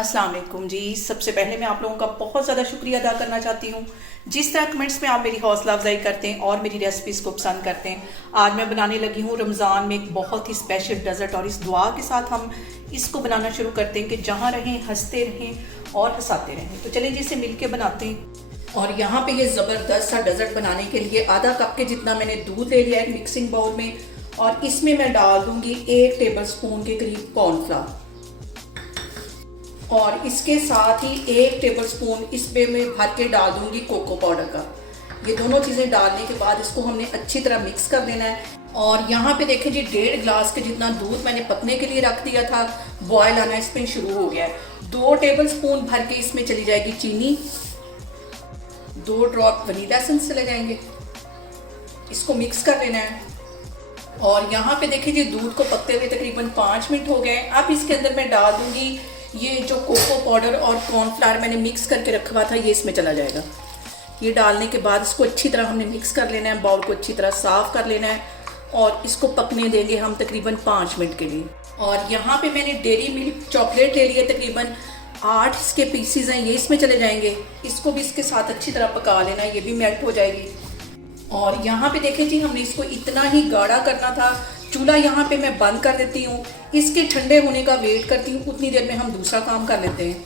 अस्सलाम वालेकुम जी। सबसे पहले मैं आप लोगों का बहुत ज़्यादा शुक्रिया अदा करना चाहती हूँ जिस तरह कमेंट्स में आप मेरी हौसला अफजाई करते हैं और मेरी रेसिपीज़ को पसंद करते हैं। आज मैं बनाने लगी हूँ रमज़ान में एक बहुत ही स्पेशल डेजर्ट, और इस दुआ के साथ हम इसको बनाना शुरू करते हैं कि जहाँ रहें हंसते रहें और हंसाते रहें। तो चलिए जी इसे मिल के बनाते हैं। और यहाँ पे ये ज़बरदस्त सा डेजर्ट बनाने के लिए आधा कप के जितना मैंने दूध ले लिया है मिक्सिंग बाउल में, और इसमें मैं डाल दूँगी 1 टेबल स्पून के करीब कॉर्नफ्लावर, और इसके साथ ही 1 टेबल स्पून इसमें मैं भर के डाल दूंगी कोको पाउडर का। ये दोनों चीज़ें डालने के बाद इसको हमने अच्छी तरह मिक्स कर देना है। और यहाँ पे देखें जी 1.5 गिलास के जितना दूध मैंने पकने के लिए रख दिया था, बॉयल आना इसमें शुरू हो गया है। 2 टेबल स्पून भर के इसमें चली जाएगी चीनी, 2 ड्रॉप वनीला एसेंस चले जाएंगे। इसको मिक्स कर लेना है। और यहाँ पे देखिए जी दूध को पकते हुए तकरीबन 5 मिनट हो गए। अब इसके अंदर मैं डाल दूंगी ये जो कोको पाउडर और कॉर्नफ्लावर मैंने मिक्स करके रखा हुआ था, ये इसमें चला जाएगा। ये डालने के बाद इसको अच्छी तरह हमने मिक्स कर लेना है, बाउल को अच्छी तरह साफ़ कर लेना है, और इसको पकने देंगे हम तकरीबन 5 मिनट के लिए। और यहाँ पे मैंने डेयरी मिल्क चॉकलेट ले लिए, तकरीबन 8 इसके पीसीज हैं, ये इसमें चले जाएंगे। इसको भी इसके साथ अच्छी तरह पका लेना है, ये भी मेल्ट हो जाएगी। और यहाँ पे देखें जी हमने इसको इतना ही गाढ़ा करना था। चूल्हा यहाँ पे मैं बंद कर देती हूँ, इसके ठंडे होने का वेट करती हूँ, उतनी देर में हम दूसरा काम कर लेते हैं।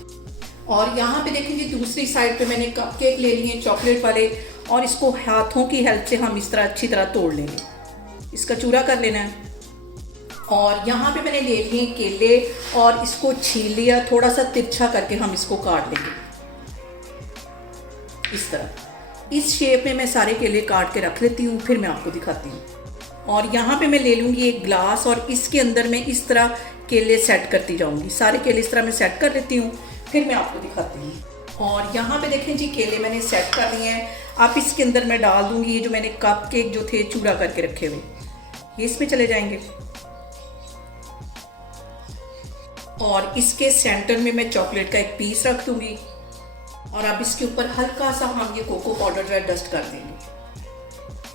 और यहाँ पे देखें जी दूसरी साइड पे मैंने कप केक ले लिए हैं चॉकलेट वाले, और इसको हाथों की हेल्प से हम इस तरह अच्छी तरह तोड़ लेंगे। इसका चूरा कर लेना है। और यहाँ पे मैंने ले लिए केले और इसको छील लिया, थोड़ा सा तिरछा करके हम इसको काट लेंगे इस तरह। इस शेप में मैं सारे केले काट के रख लेती हूँ, फिर मैं आपको दिखाती हूँ। और यहाँ पे मैं ले लूँगी एक ग्लास, और इसके अंदर मैं इस तरह केले सेट करती जाऊँगी। सारे केले इस तरह मैं सेट कर लेती हूँ, फिर मैं आपको दिखाती हूँ। और यहाँ पे देखें जी केले मैंने सेट कर लिए हैं। अब इसके अंदर मैं डाल दूँगी ये जो मैंने कप केक जो थे चूरा करके रखे हुए, ये इसमें चले जाएंगे। और इसके सेंटर में मैं चॉकलेट का एक पीस रख दूँगी, और अब इसके ऊपर हल्का सा हम ये कोको पाउडर जो है डस्ट कर देंगे,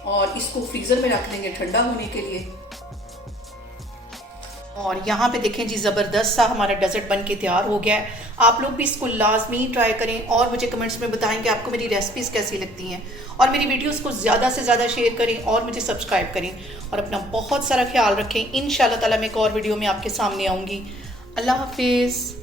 और इसको फ्रीज़र में रख देंगे ठंडा होने के लिए। और यहाँ पे देखें जी ज़बरदस्त सा हमारा डेजर्ट बन के तैयार हो गया है। आप लोग भी इसको लाजमी ट्राई करें और मुझे कमेंट्स में बताएं कि आपको मेरी रेसिपीज़ कैसी लगती हैं, और मेरी वीडियोस को ज़्यादा से ज़्यादा शेयर करें और मुझे सब्सक्राइब करें, और अपना बहुत सारा ख्याल रखें। इंशाल्लाह ताला मैं एक और वीडियो में आपके सामने आऊँगी। अल्लाह हाफिज़।